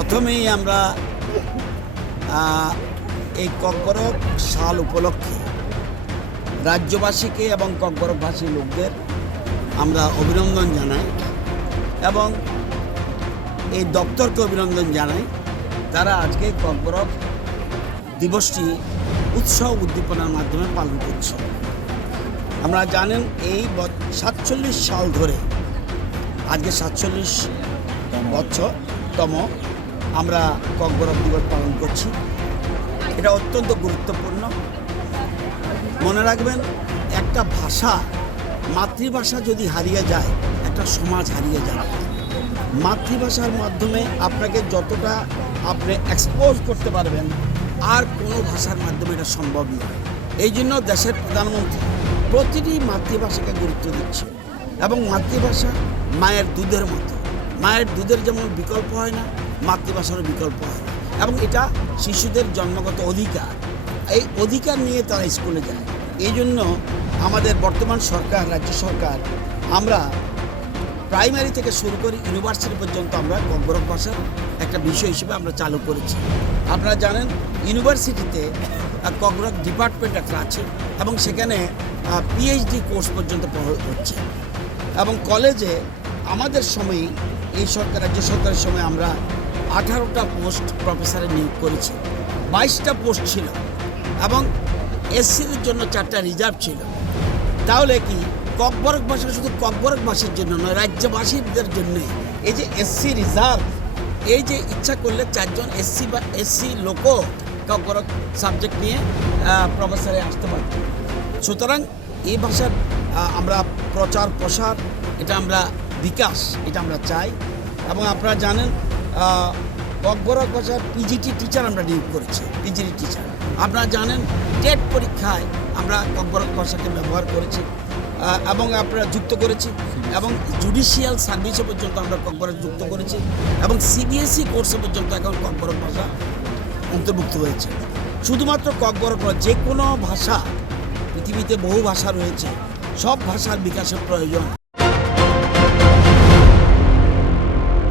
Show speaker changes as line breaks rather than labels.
প্রথমেই আমরা এই ককবরক সাল উপলক্ষে রাজ্যবাসীকে এবং ককবরকভাষী লোকদের আমরা অভিনন্দন জানাই এবং এই দপ্তরকে অভিনন্দন জানাই। তারা আজকে ককবরক দিবসটি উৎসাহ উদ্দীপনার মাধ্যমে পালন করছে। আমরা জানেন এই সাতচল্লিশ সাল ধরে, আজকে সাতচল্লিশ বছর তম আমরা ককবরক দিবস পালন করছি। এটা অত্যন্ত গুরুত্বপূর্ণ। মনে রাখবেন, একটা ভাষা, মাতৃভাষা যদি হারিয়ে যায়, একটা সমাজ হারিয়ে যাবে। মাতৃভাষার মাধ্যমে আপনাকে যতটা আপনি এক্সপোজ করতে পারবেন, আর কোনো ভাষার মাধ্যমে এটা সম্ভব নয়। এই জন্য দেশের প্রধানমন্ত্রী প্রতিটি মাতৃভাষাকে গুরুত্ব দিচ্ছে এবং মাতৃভাষা মায়ের দুধের মতো। মায়ের দুধের যেমন বিকল্প হয় না, মাতৃভাষারও বিকল্প হয় না। এবং এটা শিশুদের জন্মগত অধিকার। এই অধিকার নিয়ে তারা স্কুলে যায়। এই জন্য আমাদের বর্তমান সরকার, রাজ্য সরকার, আমরা প্রাইমারি থেকে শুরু করে ইউনিভার্সিটি পর্যন্ত আমরা ককবরক ভাষার একটা বিষয় হিসেবে আমরা চালু করেছি। আপনারা জানেন, ইউনিভার্সিটিতে ককবরক ডিপার্টমেন্ট একটা আছে এবং সেখানে পিএইচডি কোর্স পর্যন্ত হচ্ছে। এবং কলেজে আমাদের সময়ে, এই সরকার, রাজ্য সরকারের সময় আমরা আঠারোটা পোস্ট প্রফেসরে নিয়োগ করেছি। বাইশটা পোস্ট ছিল এবং এসসিদের জন্য চারটা রিজার্ভ ছিল। তাহলে কি ককবরক ভাষা শুধু ককবরক ভাষার জন্য নয়, রাজ্যবাসীদের জন্য এই যে এসসি রিজার্ভ, এই যে ইচ্ছা করলে চারজন এসসি বা এসসি লোকও ককবরক সাবজেক্ট নিয়ে প্রফেসরে আসতে পারে সুতরাং এই ভাষার আমরা প্রচার প্রসার এটা আমরা বিকাশ, এটা আমরা চাই। এবং আপনারা জানেন ককবরক ভাষার পিজিটি টিচার আমরা নিয়োগ করেছি, পিজিটি টিচার আপনারা জানেন টেট পরীক্ষায় আমরা ককবরক ভাষাকে ব্যবহার করেছি এবং আমরা যুক্ত করেছি, এবং জুডিশিয়াল সার্ভিসে পর্যন্ত আমরা ককবরক যুক্ত করেছি, এবং সিবিএসই কোর্সে পর্যন্ত এখন ককবরক ভাষা অন্তর্ভুক্ত হয়েছে। শুধুমাত্র ককবরক যে কোনো ভাষা, পৃথিবীতে বহু ভাষা রয়েছে, সব ভাষার বিকাশের প্রয়োজন।